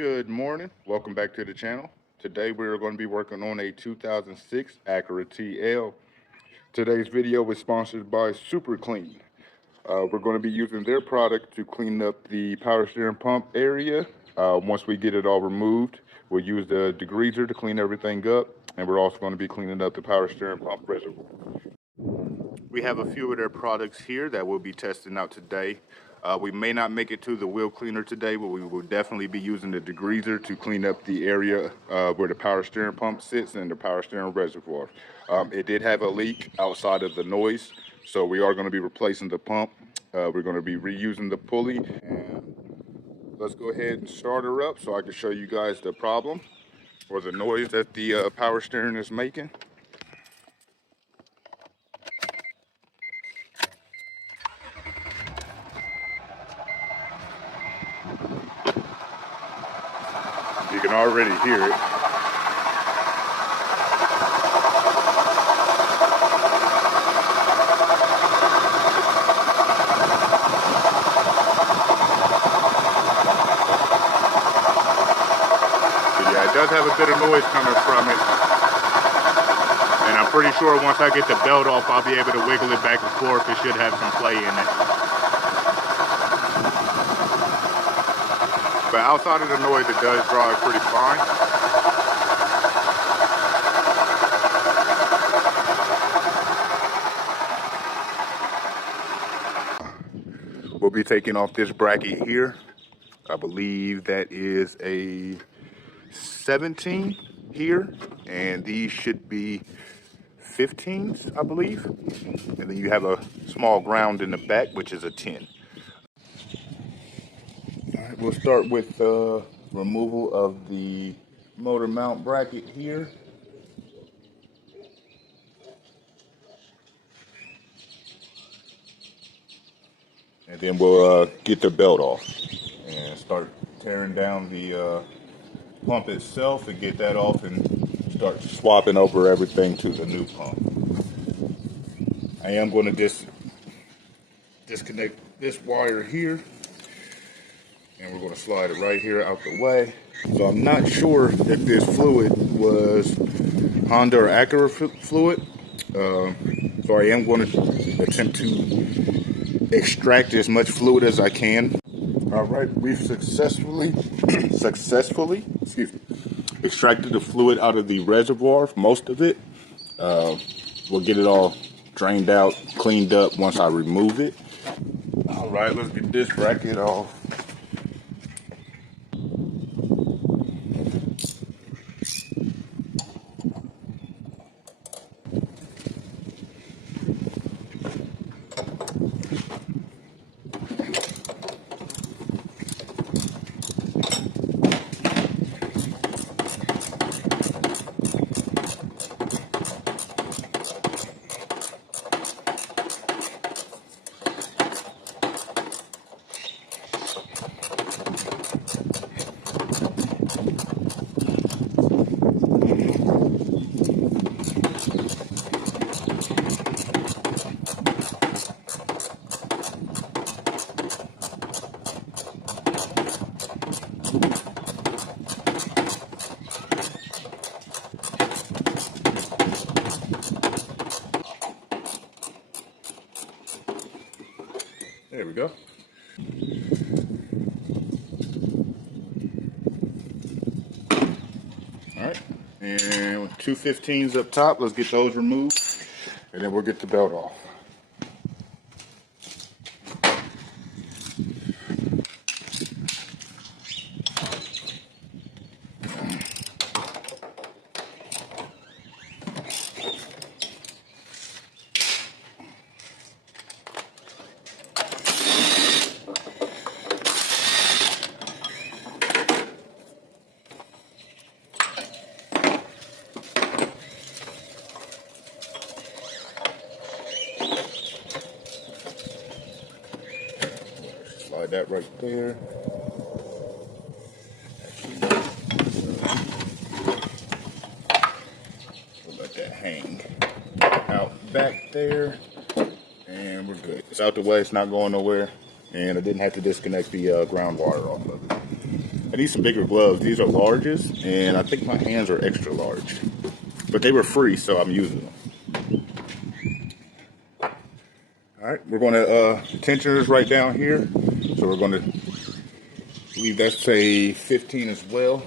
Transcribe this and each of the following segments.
Good morning. Welcome back to the channel. Today we're going to be working on a 2006 Acura TL. Today's video is sponsored by Super Clean. We're going to be using their product to clean up the power steering pump area. Once we get it all removed, we'll use the degreaser to clean everything up, and we're also going to be cleaning up the power steering pump reservoir. We have a few of their products here that we'll be testing out today. We may not make it to the wheel cleaner today, but we will definitely be using the degreaser to clean up the area where the power steering pump sits and the power steering reservoir. It did have a leak outside of the noise, so we are going to be replacing the pump. We're going to be reusing the pulley. And let's go ahead and start her up so I can show you guys the problem or the noise that the power steering is making. You can already hear it. It does have a bit of noise coming from it, and I'm pretty sure once I get the belt off I'll be able to wiggle it back and forth. It should have some play in it. But outside of the noise, it does drive pretty fine. We'll be taking off this bracket here. I believe that is a 17 here, and these should be 15s, I believe. And then you have a small ground in the back, which is a 10. All right, we'll start with removal of the motor mount bracket here. And then we'll get the belt off and start tearing down the pump itself and get that off and start swapping over everything to the new pump. I am going to disconnect this wire here, and we're going to slide it right here out the way. So I'm not sure if this fluid was Honda or Acura fluid. So I am going to attempt to extract as much fluid as I can. All right, we've successfully extracted the fluid out of the reservoir, most of it. We'll get it all drained out, cleaned up once I remove it. All right, let's get this bracket off. There we go. All right, and with 2 15s up top, let's get those removed, and then we'll get the belt off. Slide that right there. We'll let that hang out back there, and we're good. It's out the way, it's not going nowhere, and I didn't have to disconnect the ground wire off of it. I need some bigger gloves. These are larges, and I think my hands are extra large. But they were free, so I'm using them. All right, we're going to, tensioner is right down here. So we're going to leave that, say, 15 as well.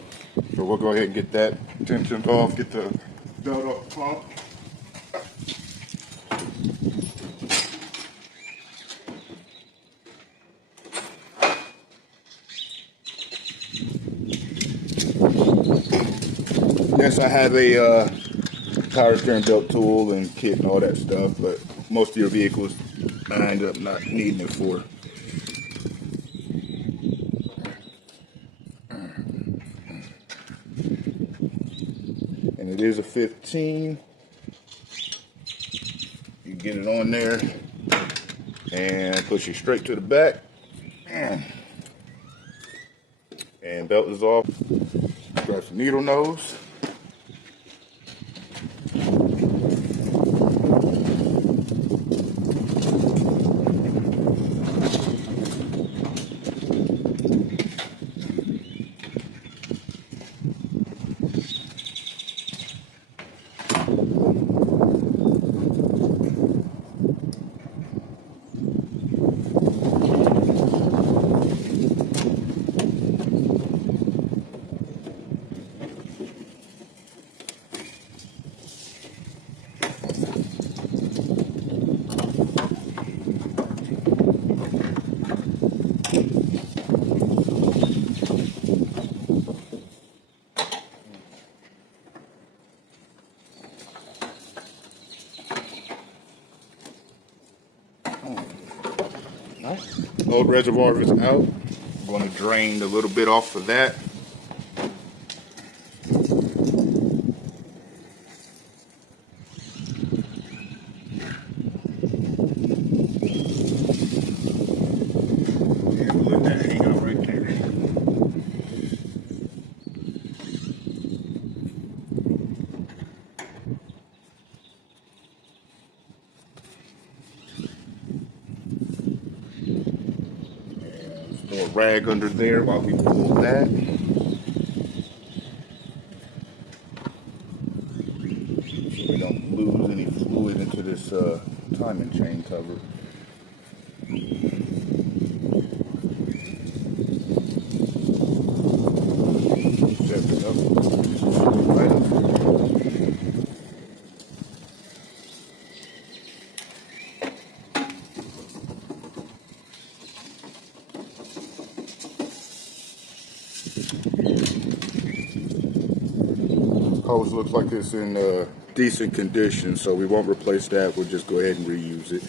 So we'll go ahead and get that tensioned off, get the belt off the pump. Yes, I have a power steering belt tool and kit and all that stuff, but most of your vehicles I end up not needing it for. And it is a 15. You get it on there and push it straight to the back. And belt is off. Grab some needle nose. Old reservoir is out. I'm going to drain a little bit off of that. And we'll let that hang out right there. Throw a rag under there while we pull that. So we don't lose any fluid into this timing chain cover. Set it up. Right up. Hose looks like it's in decent condition, so we won't replace that. We'll just go ahead and reuse it.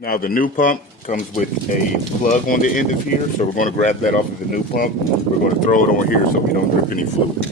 Now the new pump comes with a plug on the end of here, so we're going to grab that off of the new pump. We're going to throw it on here so we don't drip any fluid.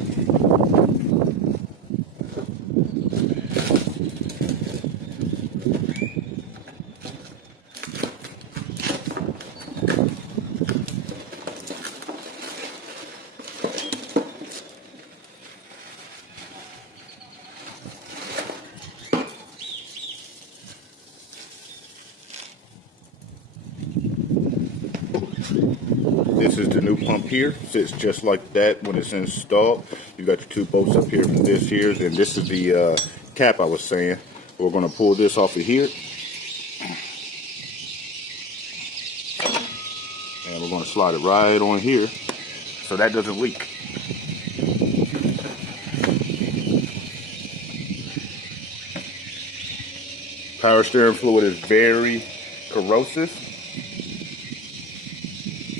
This is the new pump here. Sits just like that when it's installed. You got your two bolts up here from this here, and this is the cap I was saying. We're going to pull this off of here, and we're going to slide it right on here so that doesn't leak. Power steering fluid is very corrosive,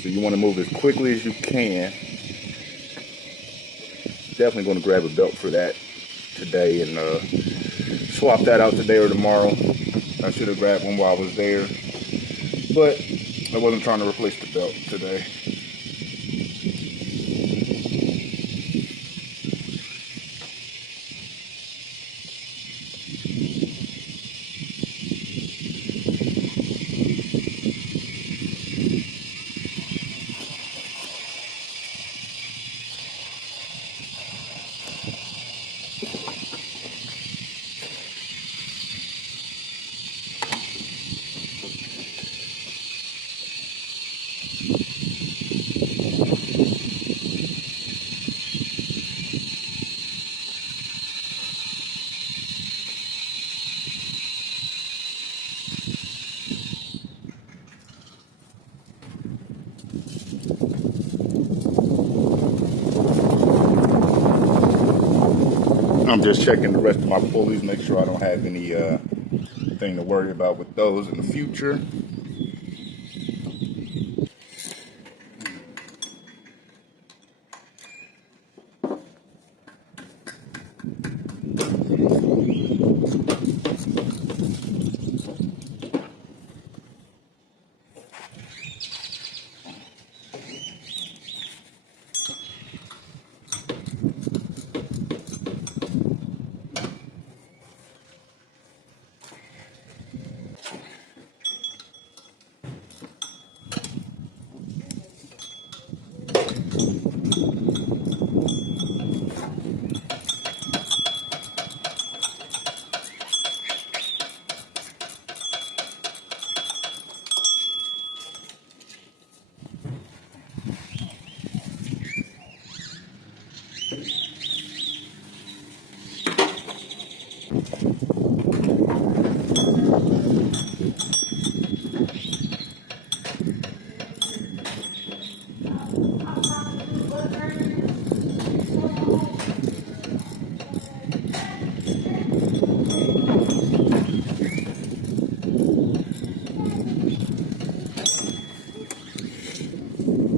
so you want to move as quickly as you can. Definitely going to grab a belt for that today and swap that out today or tomorrow. I should have grabbed one while I was there, but I wasn't trying to replace the belt today. I'm just checking the rest of my pulleys, make sure I don't have any thing to worry about with those in the future.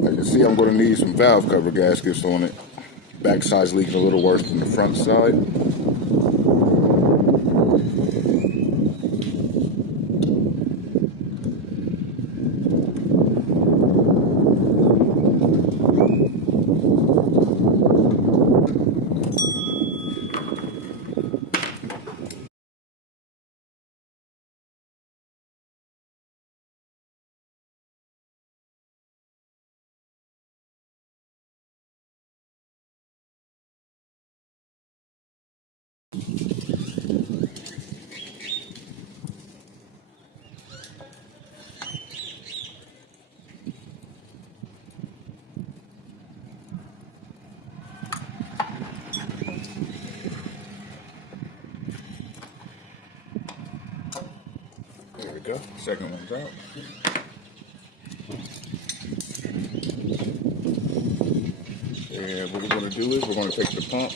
As you see, I'm going to need some valve cover gaskets on it. Back side's leaking a little worse than the front side. There we go. Second one's out. And what we're going to do is we're going to take the pump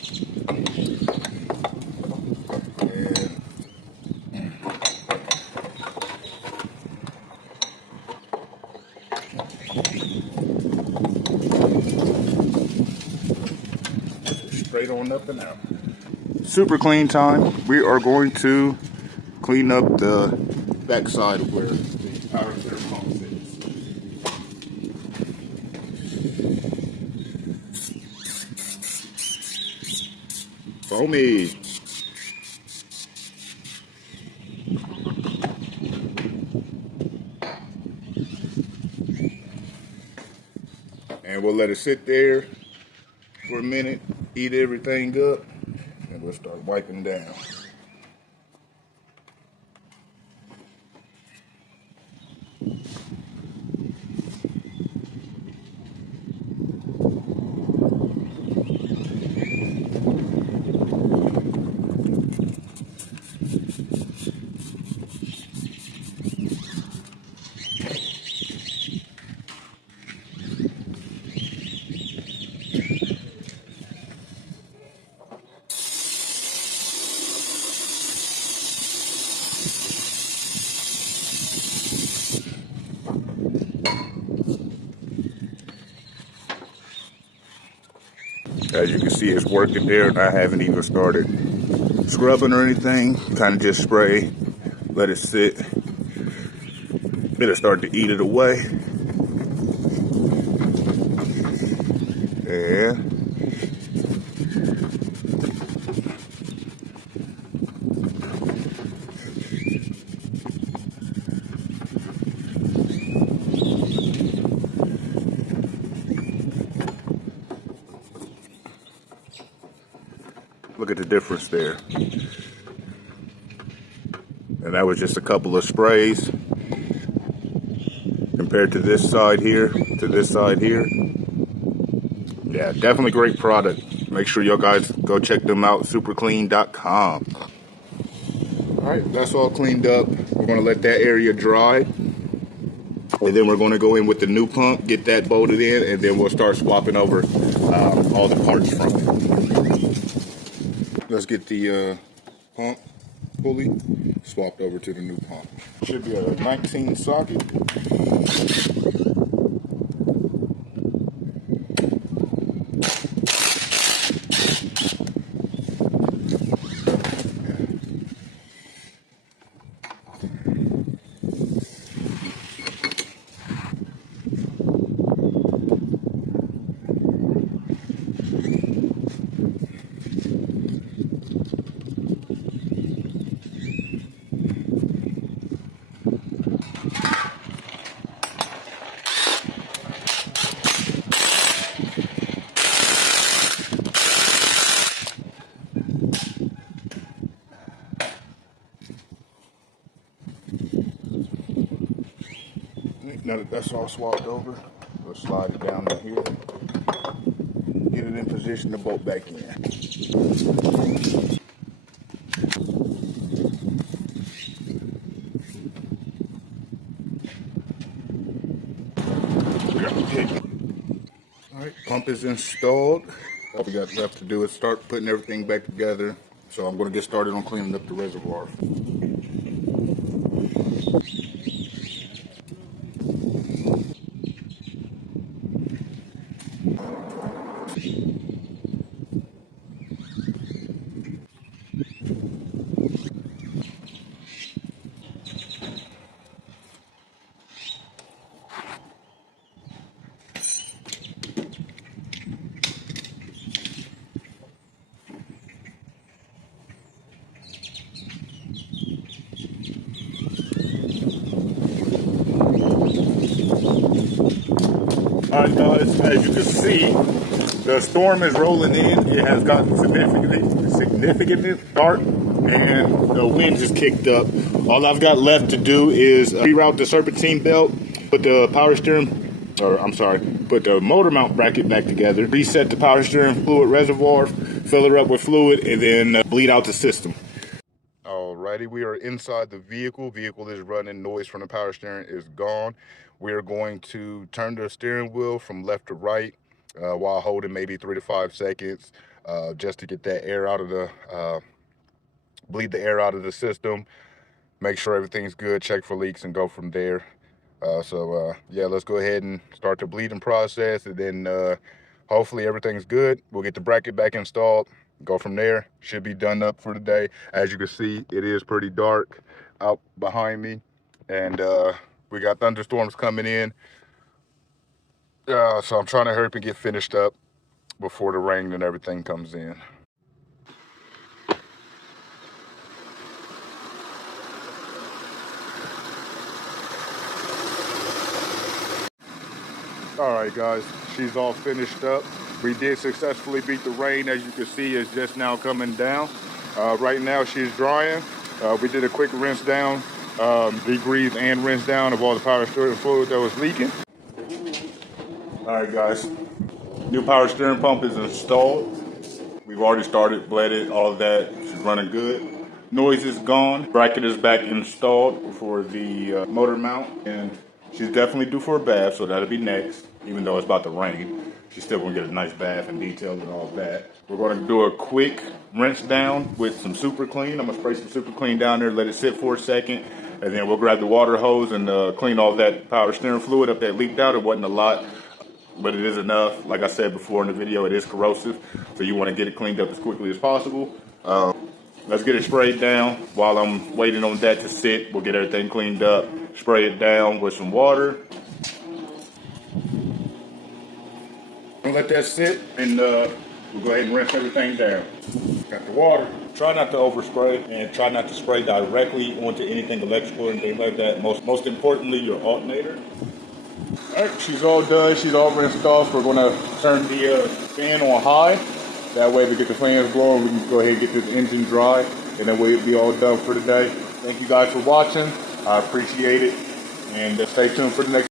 and straight on up and out. Super clean time. We are going to clean up the back side of where the power clear pump sits. Foamy. And we'll let it sit there for a minute, eat everything up, and we'll start wiping down. As you can see, it's working there, and I haven't even started scrubbing or anything. Kind of just spray, let it sit. It'll start to eat it away. And look at the difference there. And that was just a couple of sprays compared to this side here, to this side here. Yeah, definitely great product. Make sure y'all guys go check them out, superclean.com. All right, that's all cleaned up. We're gonna let that area dry. And then we're gonna go in with the new pump, get that bolted in, and then we'll start swapping over all the parts from it. Let's get the pump pulley swapped over to the new pump. Should be a 19 socket. Now that that's all swapped over, we'll slide it down in here, get it in position to bolt back in. All right, pump is installed. All we got left to do is start putting everything back together. So I'm going to get started on cleaning up the reservoir. Alright guys, as you can see, the storm is rolling in. It has gotten significantly dark, and the wind just kicked up. All I've got left to do is reroute the serpentine belt, put the put the motor mount bracket back together, reset the power steering fluid reservoir, fill it up with fluid, and then bleed out the system. Alrighty, we are inside the vehicle. Vehicle is running. Noise from the power steering is gone. We are going to turn the steering wheel from left to right while holding maybe 3 to 5 seconds just to get that air out of the, bleed the air out of the system, make sure everything's good, check for leaks, and go from there. Yeah, let's go ahead and start the bleeding process, and then hopefully everything's good. We'll get the bracket back installed, go from there. Should be done up for the day. As you can see, it is pretty dark out behind me, and we got thunderstorms coming in. So I'm trying to hurry up and get finished up before the rain and everything comes in. All right, guys, she's all finished up. We did successfully beat the rain. As you can see, it's just now coming down. Right now, she's drying. We did a quick rinse down, degrease and rinse down of all the power steering fluid that was leaking. All right, guys, new power steering pump is installed. We've already started, bled it, all of that. She's running good. Noise is gone. Bracket is back installed for the motor mount, and she's definitely due for a bath, so that'll be next. Even though it's about to rain, she's still gonna get a nice bath and detail and all that. We're gonna do a quick rinse down with some super clean. I'm gonna spray some super clean down there, let it sit for a second, and then we'll grab the water hose and clean all that power steering fluid up that leaked out. It wasn't a lot, but it is enough. Like I said before in the video, it is corrosive, so you want to get it cleaned up as quickly as possible. Let's get it sprayed down. While I'm waiting on that to sit, we'll get everything cleaned up, spray it down with some water. We'll let that sit, and we'll go ahead and rinse everything down. Got the water. Try not to overspray, and try not to spray directly onto anything electrical or anything like that. Most importantly, your alternator. All right, she's all done. She's all rinsed off. We're gonna turn the fan on high. That way we get the fans blowing, we can go ahead and get this engine dry, and then we'll be all done for today. Thank you guys for watching. I appreciate it, and stay tuned for the next